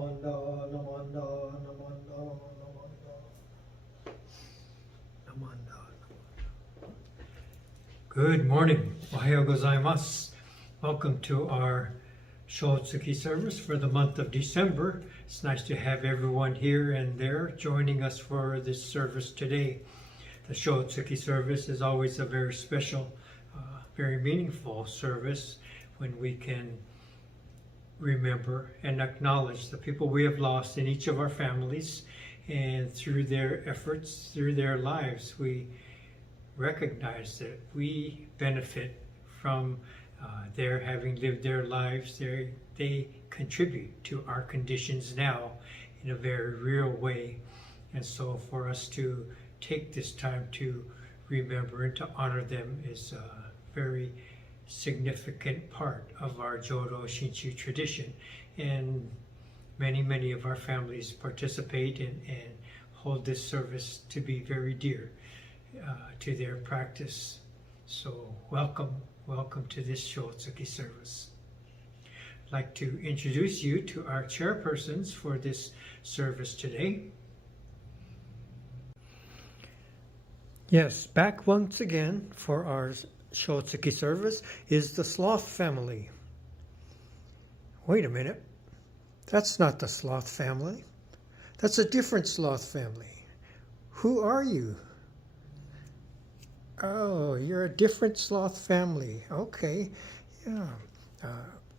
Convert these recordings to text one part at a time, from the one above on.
Namanda, Namanda, Namanda, Namanda. Namanda. Good morning. Ohayou gozaimasu. Welcome to our Shotsuki service for the month of December. It's nice to have everyone here and there joining us for this service today. The Shotsuki service is always a very special, very meaningful service when we can remember and acknowledge the people we have lost in each of our families, and through their efforts, through their lives, we recognize that we benefit from their having lived their lives. They contribute to our conditions now in a very real way. And so for us to take this time to remember and to honor them is a very significant part of our Jodo Shinshu tradition. And many of our families participate and hold this service to be very dear to their practice. So welcome to this Shotsuki service. I'd like to introduce you to our chairpersons for this service today. Yes, back once again for our Shotsuki service is the Sloth family. Wait a minute, that's not the Sloth family. That's a different Sloth family. Who are you? Oh, you're a different Sloth family. Okay, yeah.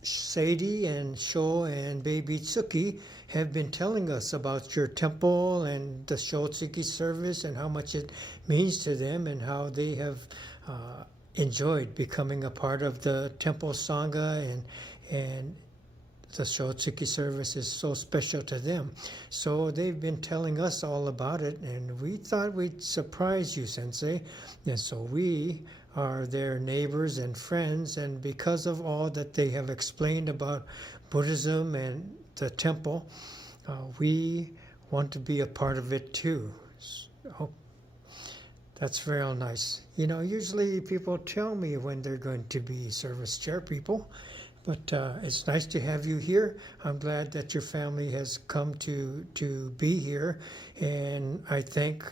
Sadie and Sho and baby Tsuki have been telling us about your temple and the Shotsuki service and how much it means to them and how they have enjoyed becoming a part of the temple sangha, and the Shotsuki service is so special to them. So they've been telling us all about it, and we thought we'd surprise you, Sensei. And so we are their neighbors and friends, and because of all that they have explained about Buddhism and the temple, we want to be a part of it too. So, that's very nice. You know, usually people tell me when they're going to be service chair people, but it's nice to have you here. I'm glad that your family has come to be here, and I thank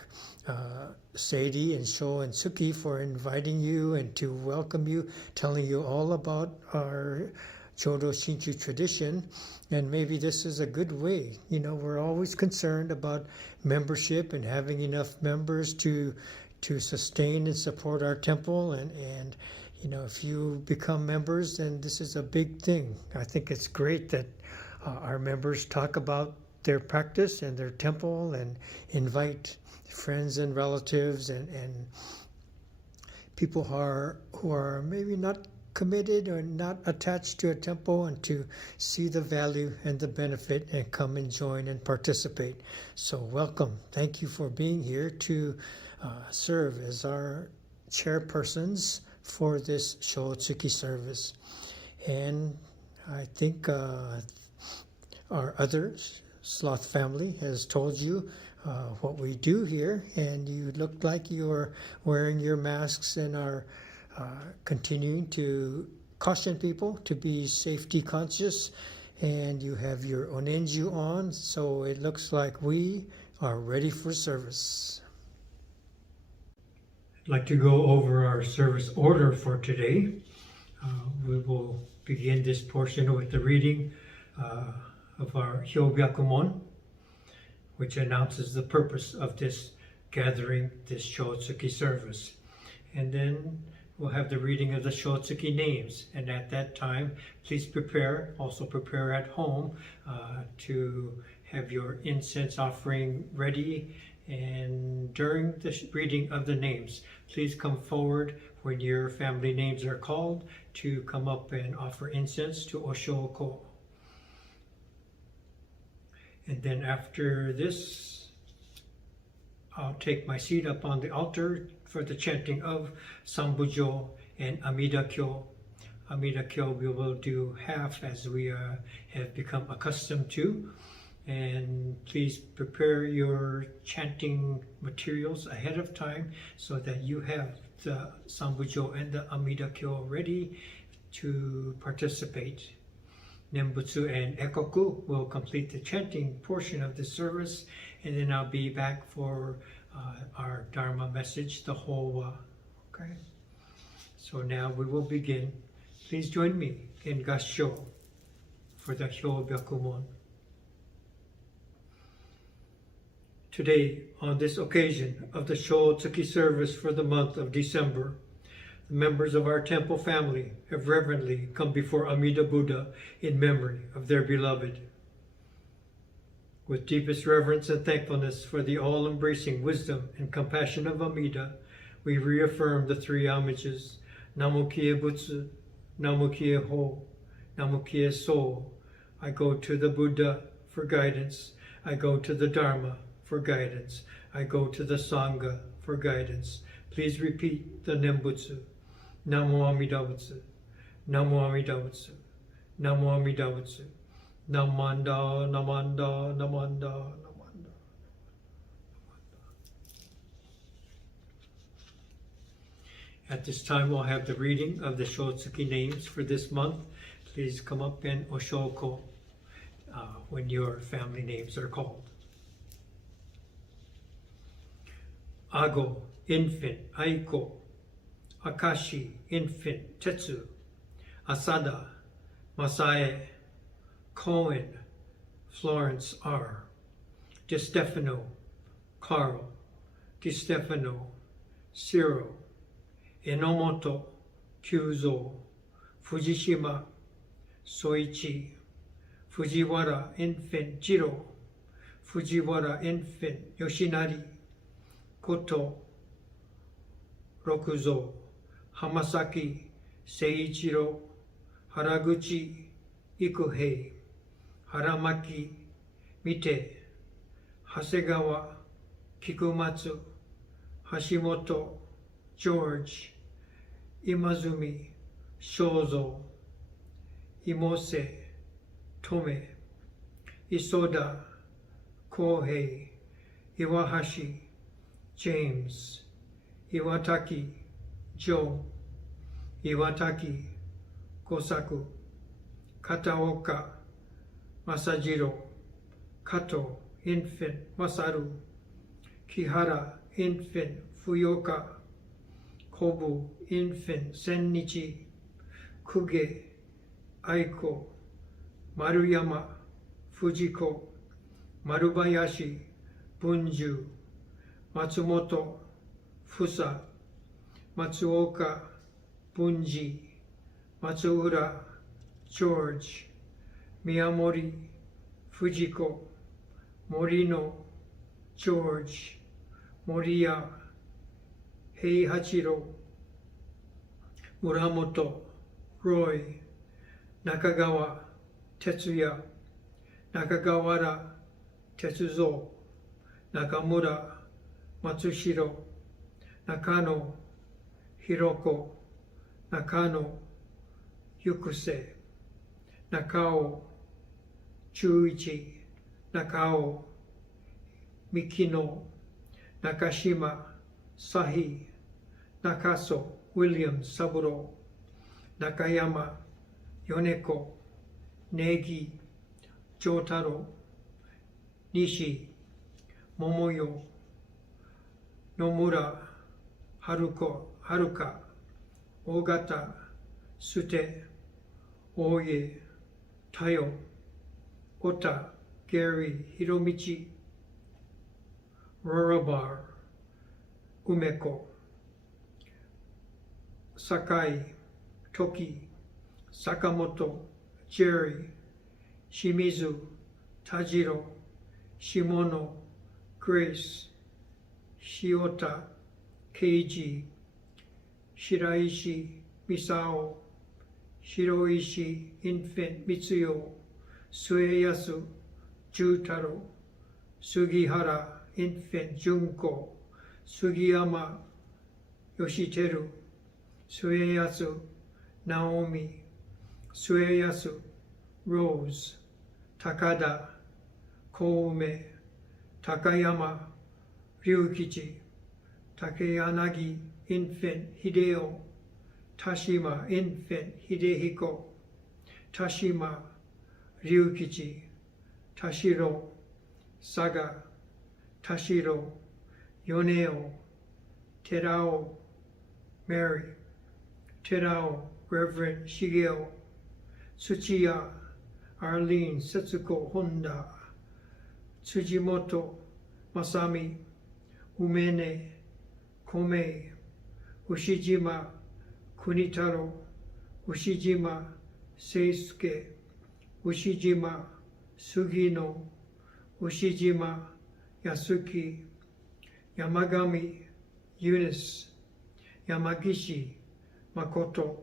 Sadie and Sho and Tsuki for inviting you and to welcome you, telling you all about our Jodo Shinshu tradition. And maybe this is a good way. You know, we're always concerned about membership and having enough members to sustain and support our temple, and you know, if you become members, then this is a big thing. I think it's great that our members talk about their practice and their temple and invite friends and relatives and people who are maybe not committed or not attached to a temple, and to see the value and the benefit and come and join and participate. So welcome. Thank you for being here to serve as our chairpersons for this Shotsuki service. And I think our other Sloth family has told you what we do here, and you look like you are wearing your masks and are continuing to caution people to be safety conscious, and you have your onenju on, so it looks like we are ready for service. I'd like to go over our service order for today. We will begin this portion with the reading of our Hyobyakumon, which announces the purpose of this gathering, this Shotsuki service. And then we'll have the reading of the Shotsuki names. And at that time, please also prepare at home to have your incense offering ready. And during the reading of the names, please come forward when your family names are called to come up and offer incense to Oshoko. And then after this, I'll take my seat up on the altar for the chanting of Sambujo and Amida Kyo. Amida Kyo we will do half, as we have become accustomed to. And please prepare your chanting materials ahead of time so that you have the Sambujo and the Amida Kyo ready to participate. Nembutsu and Ekoku will complete the chanting portion of the service, and then I'll be back for our Dharma message, the Howa. Okay? So now we will begin. Please join me in Gassho for the Hyobyakumon. Today, on this occasion of the Shotsuki service for the month of December, the members of our temple family have reverently come before Amida Buddha in memory of their beloved. With deepest reverence and thankfulness for the all-embracing wisdom and compassion of Amida, we reaffirm the three homages, Namu Kie Butsu, Namu Kie Ho, Namu Kie So. I go to the Buddha for guidance. I go to the Dharma for guidance. I go to the Sangha for guidance. Please repeat the Nembutsu. Namo Amida Butsu. Namo Amida Butsu. Namo Amida Butsu. Namanda, Namanda, Namanda, Namanda. At this time, we'll have the reading of the Shotsuki names for this month. Please come up in Oshoko when your family names are called. Ago, infant, Aiko. Akashi, infant, Tetsu. Asada, Masae. Cohen, Florence R. Di Stefano, Carl. Di Stefano, Cyril. Enomoto, Kyuzo. Fujishima, Soichi. Fujiwara, infant, Jiro. Fujiwara, infant, Yoshinari. Koto, Rokuzo. Hamasaki, Seiichiro. Haraguchi, Ikuhei. Haramaki, Mite. Hasegawa, Kikumatsu. Hashimoto, George. Imazumi, Shozo. Imose, Tome. Isoda, Kohei. Iwahashi, James. Iwataki, Joe. Iwataki, Kosaku. Kataoka, Masajiro. Kato, infant, Masaru. Kihara, infant, Fuyoka. Kobu, infant, Sennichi. Kuge, Aiko. Maruyama, Fujiko. Marubayashi, Bunju. Matsumoto, Fusa. Matsuoka, Bunji. Matsuura, George. Miyamori, Fujiko. Morino, George. Moriya, Heihachiro. Muramoto, Roy. Nakagawa, Tetsuya. Nakagawara, Tetsuzo. Nakamura, Matsushiro. Nakano, Hiroko. Nakano, Yukuse. Nakao, Chuichi. Nakao, Mikino. Nakashima, Sahi. Nakaso, William Saburo. Nakayama, Yoneko. Negi, Jotaro. Nishi, Momoyo. Nomura, Haruka. Ogata, Sute. Oye, Tayo. Ota, Gary, Hiromichi. Rorobar, Umeko. Sakai, Toki. Sakamoto, Jerry. Shimizu, Tajiro. Shimono, Grace. Shiota, Keiji. Shiraishi, Misao. Shiroishi, infant, Mitsuyo. Sueyasu, Jutaro. Sugihara, infant, Junko. Sugiyama, Yoshiteru. Sueyasu, Naomi. Sueyasu, Rose. Takada, Koume. Takayama, Ryukichi. Takeyanagi, infant, Hideo. Tashima, infant, Hidehiko. Tashima, Ryukichi, Tashiro, Saga, Tashiro, Yoneo, Terao, Mary, Terao, Reverend Shigeo, Tsuchiya, Arlene, Setsuko, Honda, Fujimoto, Masami, Umene, Kome, Ushijima, Kunitaro, Ushijima, Seisuke, Ushijima, Sugino, Ushijima, Yasuki, Yamagami, Eunice, Yamagishi, Makoto,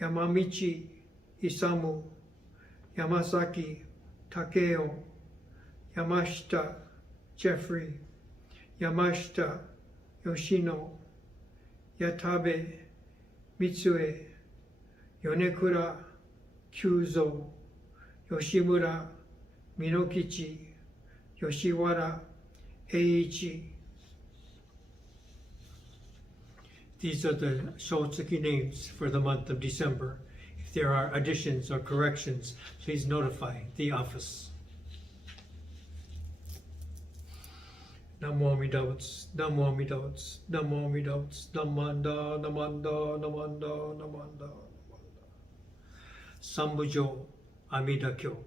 Yamamichi, Isamu, Yamasaki, Takeo, Yamashita, Jeffrey, Yamashita, Yoshino, Yatabe, Mitsue, Yonekura, Kyuzo, Yoshimura, Minokichi, Yoshiwara, Eiichi. These are the Shotsuki names for the month of December. If there are additions or corrections, please notify the office. Namo Amida, Namo Amida, Namo Amida, Namanda, Namanda, Namanda, Namanda, Namanda. Sambujo Amida Kyo.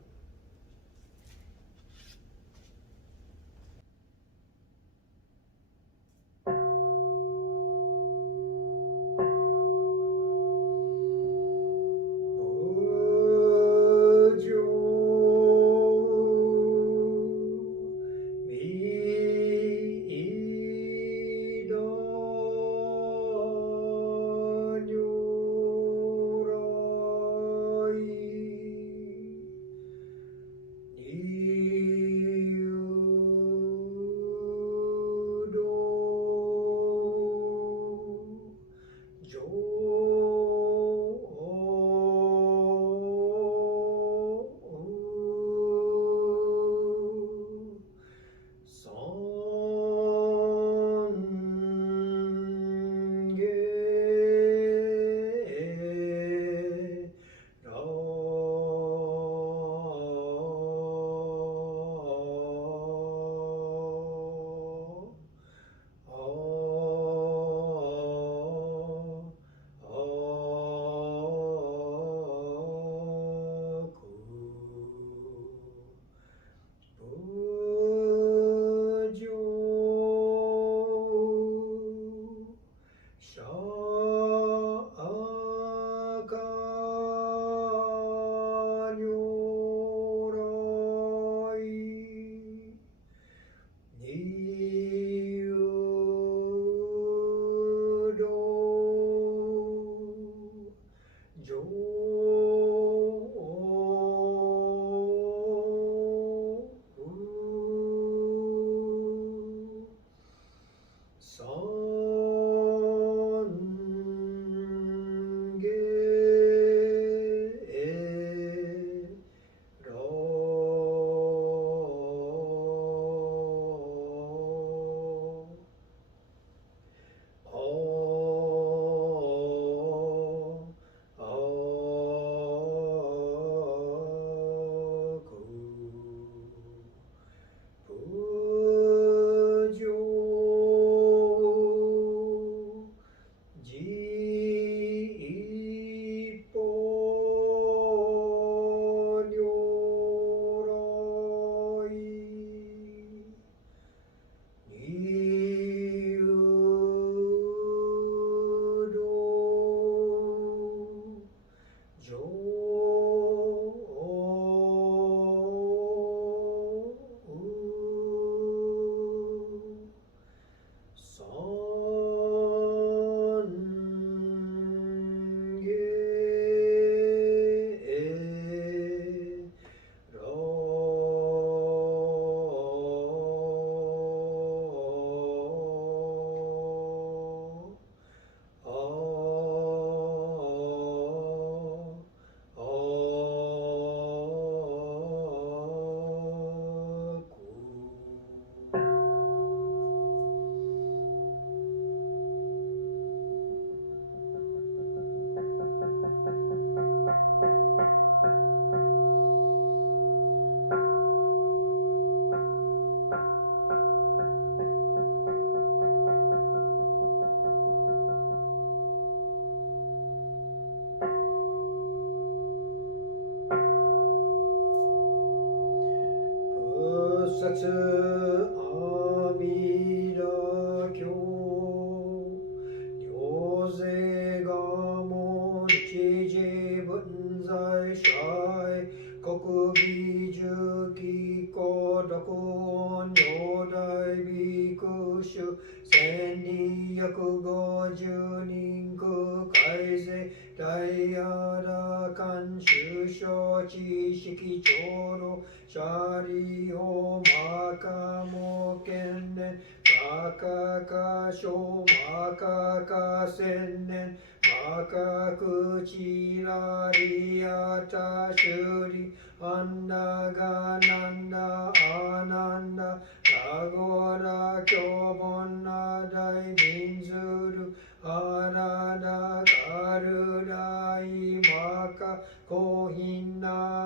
Amida Kyo Nyoze Gamon Chiji Bunzai Shai Koku Biju Kiko Doku Nyodai Bikushu Sendi Yakugo Juninku Kaise Dayada Kanshu Shochi Shiki Choro Shari Ho Makamo Kenen Makaka Sho Makaka Senen Makaku Chirariata Shuri Andaga Nanda Ananda Agora Kyobonna Dai Minzuru Arada Karudai Maka Kohina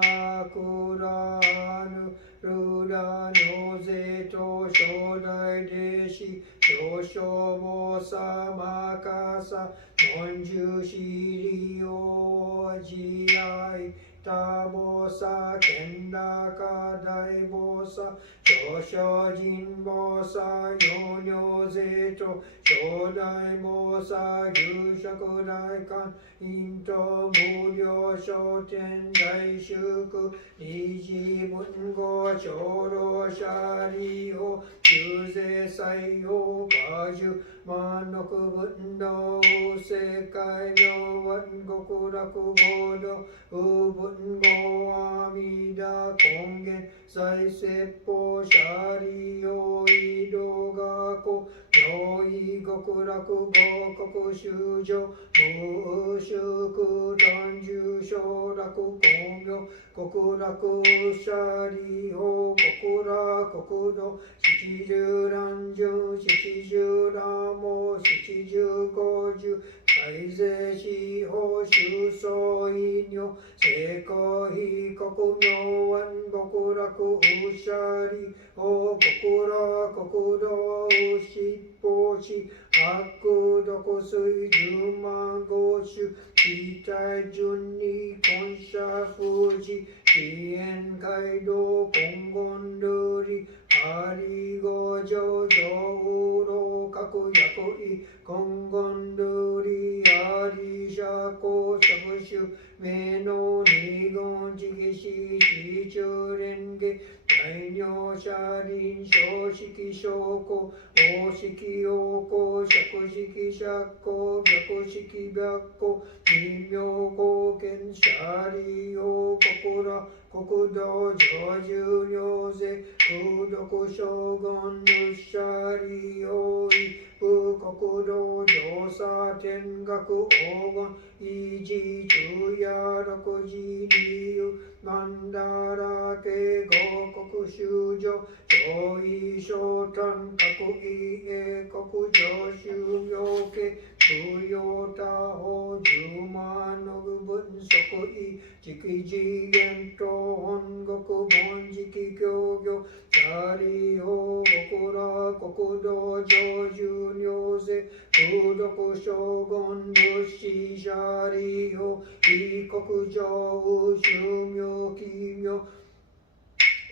Kuranu Ruda Nozeto Shodai Deshi Yoshobo Samakasa Nonju Shirio Jirai Tabosa Kendaka Daibosa Shosho Jinbosa Yonyo Zeto Shodai Bosa Gyushaku Daikan Into Muryo Shoten Daishuku Niji Bungo Choro Shariho Yuze Saiho Kaju Manoku Bundo Sekai no Wan Gokuraku Bodo Ubungo Amida Kongen Sai Seppo Shario Idogako Noi Gokuraku Gokoku Shujo Mushuku Tanju Shoraku Kongyo Kokuraku Shario Kokura Kokudo Shichiju Ranju Shichiju Ramo Shichiju Goju Kaize Shiho Shuso Inyo Seko Hikoku Myo Wan Gokuraku Ushari O Kokura Kokudo Ushipposhi Haku Dokosui Juma Goshu Kitai Junni Konsha Fuji Kien Kaido Kongondori Hari Gojo Jouro Kaku Yakoi Kongondori Hari Shako Shabushu Meno Nigon Jigishi Chichurenge Dainyo Sharin Shoshiki Shoko Oshiki Oko Shakushiki Shako Gakushiki Bako Nimyo Koken Shari O Kokura Kokudo Joju Nyose Kudoku Shogun Nushari Oi Kokudo Josa Tengaku Ogon Iji Chuya Rokuji Niyu Mandara Ke Gokoku Shujo Choi Shotan Kaku Ie Koku Joshu Yoke Tuyota Ho Juma Nogubun Sokoi Chikiji Gento Hongoku Bonjiki Kyogyo Chari Ho Gokura Kokudo Joju Nyose Kudoku Shogun Bushi Shari Ho Ikoku Jo Shumyo Kimyo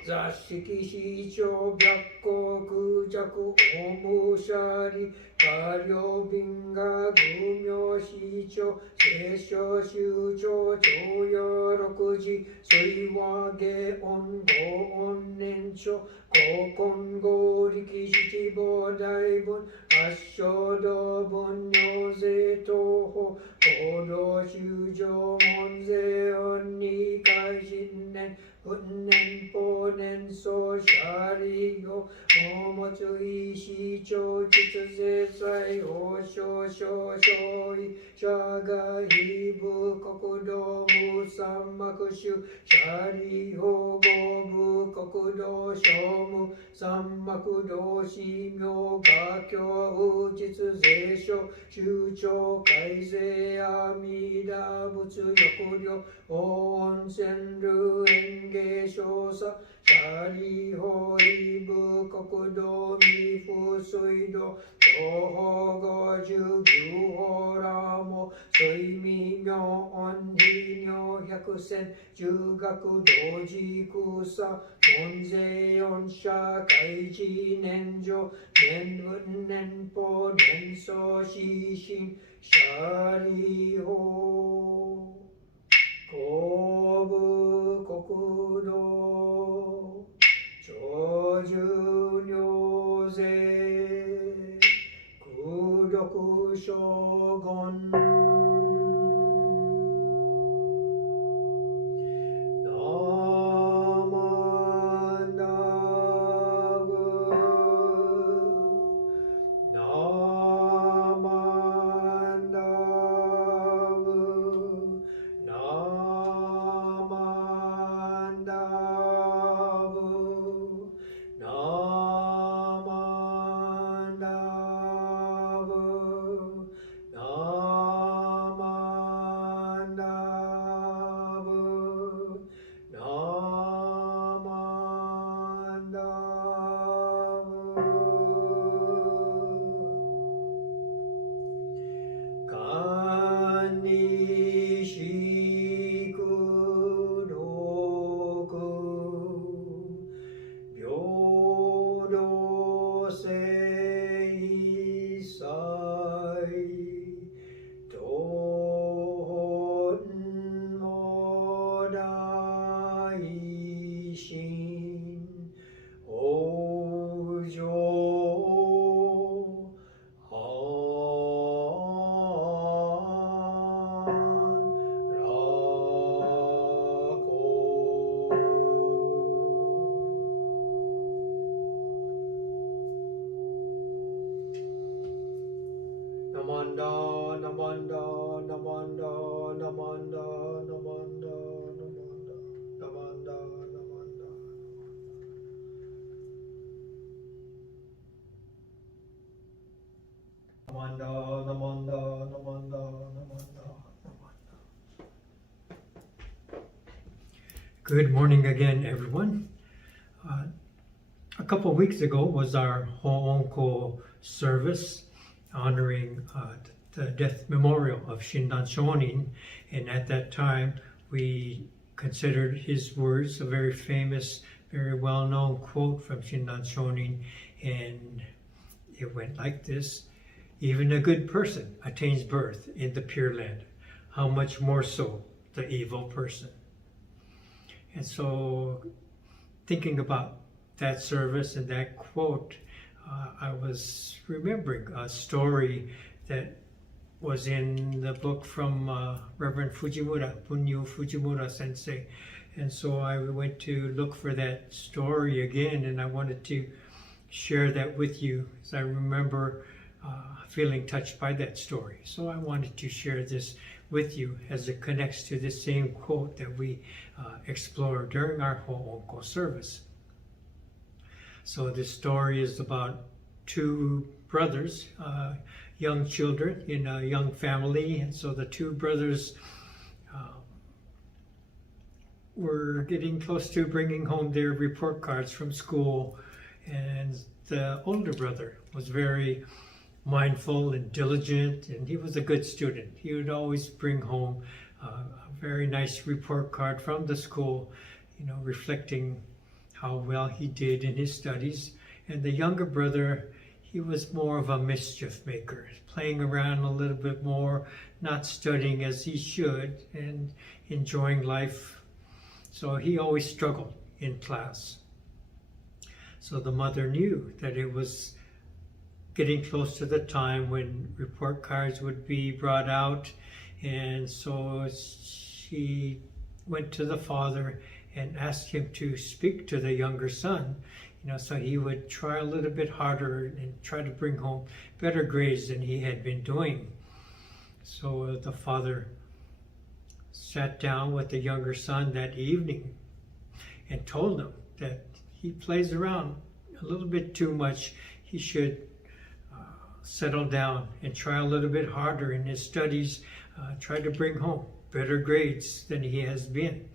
Zashiki Shicho Byakko Kujaku Omushari Karyo Binga Gumyo Shicho Seisho Shucho Choyo Rokuji Suiwage Ongo Onnencho Kokon Go Riki Shichibo Daibun Ashodo Bunyo Toho Kodo Shujo Monze Onni Kaishinen Unnen Ponen So Shariyo Momotsu Ishicho Chitsuze Sai Osho Shoi Shaga Hibu Kokudo Musamakushu Shariho Gobu Kokudo Shomu Samakudo Shimyo Gakyo Uchitsuze Sho Shucho Kaize Amida Butsu Yokuryo Onsenru Enge Shosa Shari Ho Ibu Kokudo Mifu Suido Toho Goju Gyuho Ramo Soimi Myo Onhi 女百戦十学同時空差門税四社会事年上年分年俸年相死神シャリ法後部国土長寿尿税空力将軍Good morning again, everyone. A couple of weeks ago was our Hoonko service honoring the death memorial of Shinran Shonin, and at that time we considered his words a very famous, very well-known quote from Shinran Shonin, and it went like this: "Even a good person attains birth in the Pure Land. How much more so the evil person?" And so, thinking about that service and that quote, I was remembering a story that was in the book from Reverend Bunyo Fujimoto Sensei. And so I went to look for that story again, and I wanted to share that with you, as I remember feeling touched by that story. So I wanted to share this with you as it connects to the same quote that we explored during our Hoonko service. So this story is about two brothers, young children in a young family, and so the two brothers were getting close to bringing home their report cards from school, and the older brother was very mindful and diligent, and he was a good student. He would always bring home a very nice report card from the school, reflecting how well he did in his studies. And the younger brother, he was more of a mischief maker, playing around a little bit more, not studying as he should, and enjoying life. So he always struggled in class. So the mother knew that it was getting close to the time when report cards would be brought out, and so she went to the father and asked him to speak to the younger son, so he would try a little bit harder and try to bring home better grades than he had been doing. So the father sat down with the younger son that evening and told him that he plays around a little bit too much. He should settle down and try a little bit harder in his studies, try to bring home better grades than he has been.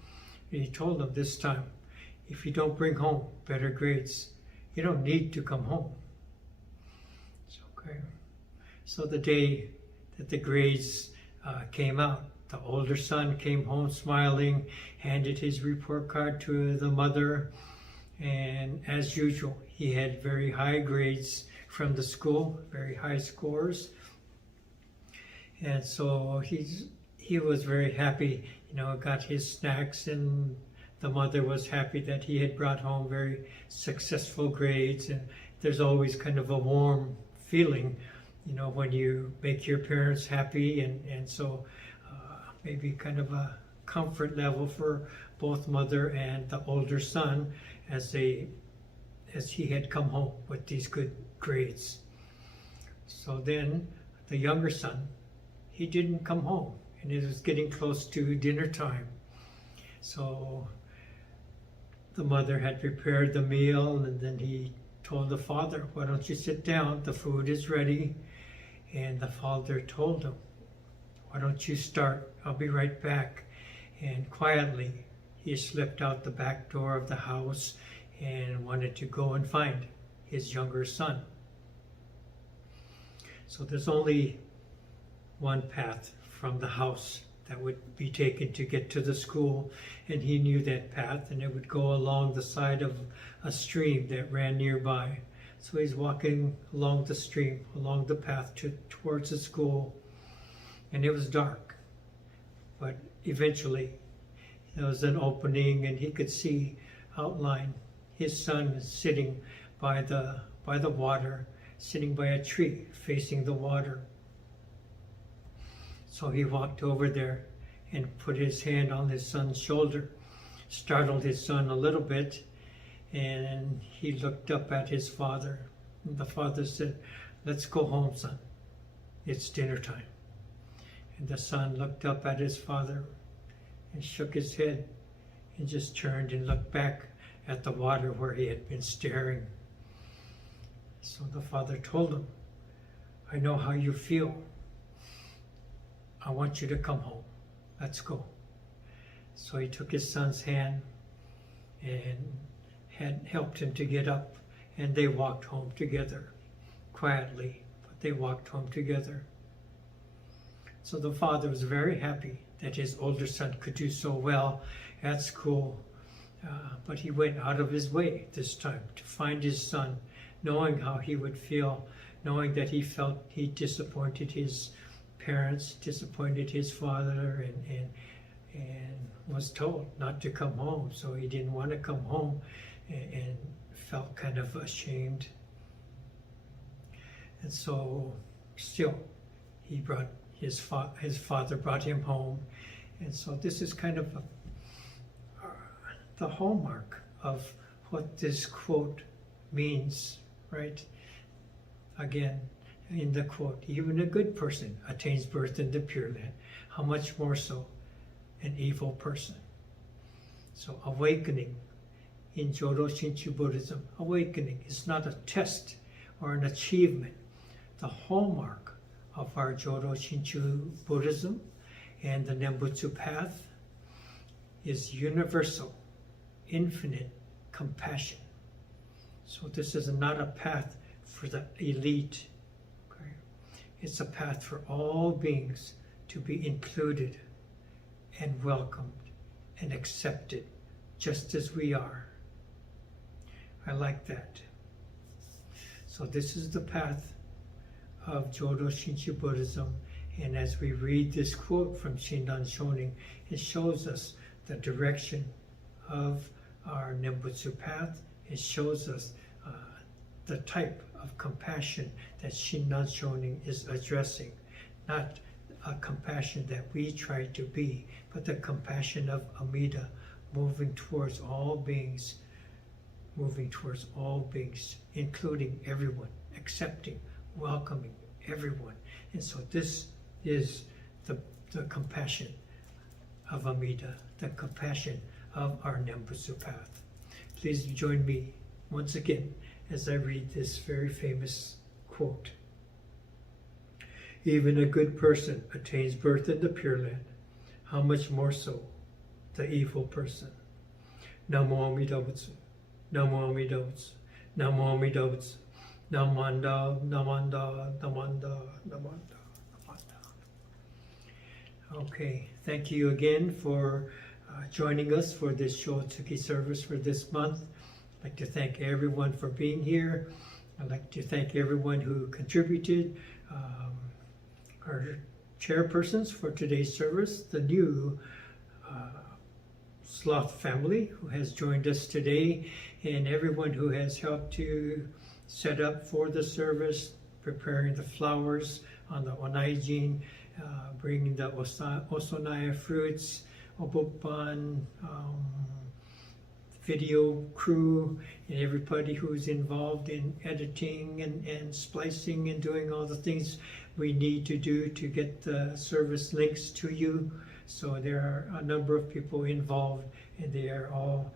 And he told him this time, if you don't bring home better grades, you don't need to come home. It's okay. So the day that the grades came out, The older son came home smiling, handed his report card to the mother, and as usual, he had very high grades from the school, very high scores. And so he was very happy, got his snacks, and the mother was happy that he had brought home very successful grades. And there's always kind of a warm feeling, when you make your parents happy, and so maybe kind of a comfort level for both mother and the older son as he had come home with these good grades. So then the younger son, he didn't come home, and it was getting close to dinner time. So the mother had prepared the meal, and then he told the father, "Why don't you sit down? The food is ready." And the father told him, "Why don't you start? I'll be right back." And quietly, he slipped out the back door of the house and wanted to go and find his younger son. So there's only one path from the house that would be taken to get to the school, and he knew that path, and it would go along the side of a stream that ran nearby. So he's walking along the stream, along the path towards the school, and it was dark. But eventually, there was an opening, and he could see outline his son sitting by the water, sitting by a tree facing the water. So he walked over there and put his hand on his son's shoulder, startled his son a little bit, and he looked up at his father. And the father said, "Let's go home, son. It's dinner time." And the son looked up at his father and shook his head and just turned and looked back at the water where he had been staring. So the father told him, "I know how you feel. I want you to come home. Let's go." So he took his son's hand and had helped him to get up, and they walked home together, quietly, but they walked home together. So the father was very happy that his older son could do so well at school, but he went out of his way this time to find his son, knowing how he would feel, knowing that he felt he disappointed his parents, disappointed his father, and was told not to come home. So he didn't want to come home and felt kind of ashamed. And so still, he brought his father brought him home. And so this is kind of the hallmark of what this quote means, right? Again, in the quote, "Even a good person attains birth in the Pure Land. How much more so an evil person?" So awakening in Jodo Shinshu Buddhism, awakening is not a test or an achievement. The hallmark of our Jodo Shinshu Buddhism and the Nembutsu path is universal, infinite compassion. So this is not a path for the elite. Okay? It's a path for all beings to be included and welcomed and accepted just as we are. I like that. So this is the path of Jodo Shinshu Buddhism, and as we read this quote from Shinran Shonin, it shows us the direction of our Nembutsu path. It shows us the type of compassion that Shinran Shonin is addressing, not a compassion that we try to be, but the compassion of Amida, moving towards all beings, including everyone, accepting, welcoming everyone. And so this is the compassion of Amida, the compassion of our Nembutsu path. Please join me once again as I read this very famous quote. "Even a good person attains birth in the Pure Land. How much more so the evil person?" Namo Amida Butsu. Namo Amida Butsu. Namo Amida Butsu. Namanda, Namanda, Namanda, Namanda, Namanda. Okay, thank you again for joining us for this Shotsuki service for this month. I'd like to thank everyone for being here. I'd like to thank everyone who contributed, our chairpersons for today's service, the new Sloth family who has joined us today, and everyone who has helped to set up for the service, preparing the flowers on the onaijin, bringing the osonaya fruits, obokban, video crew, and everybody who's involved in editing and splicing and doing all the things we need to do to get the service links to you. So there are a number of people involved, and they are all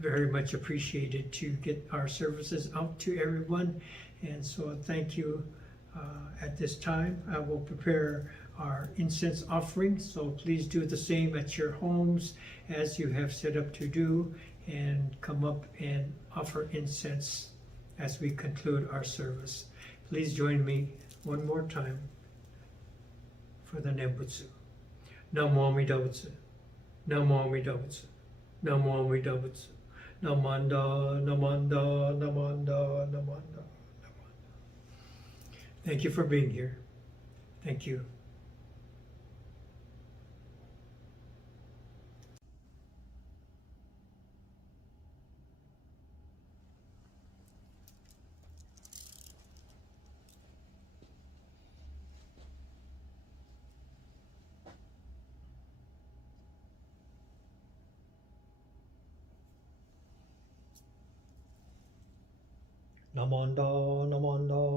very much appreciated to get our services out to everyone. And so thank you. At this time, I will prepare our incense offering. So please do the same at your homes as you have set up to do, and come up and offer incense as we conclude our service. Please join me one more time for the Nembutsu. Namo Amida Butsu. Namo Amida Butsu. Namo Amida Butsu. Namanda, Namanda, Namanda, Namanda. Thank you for being here. Thank you. Namanda, Namanda,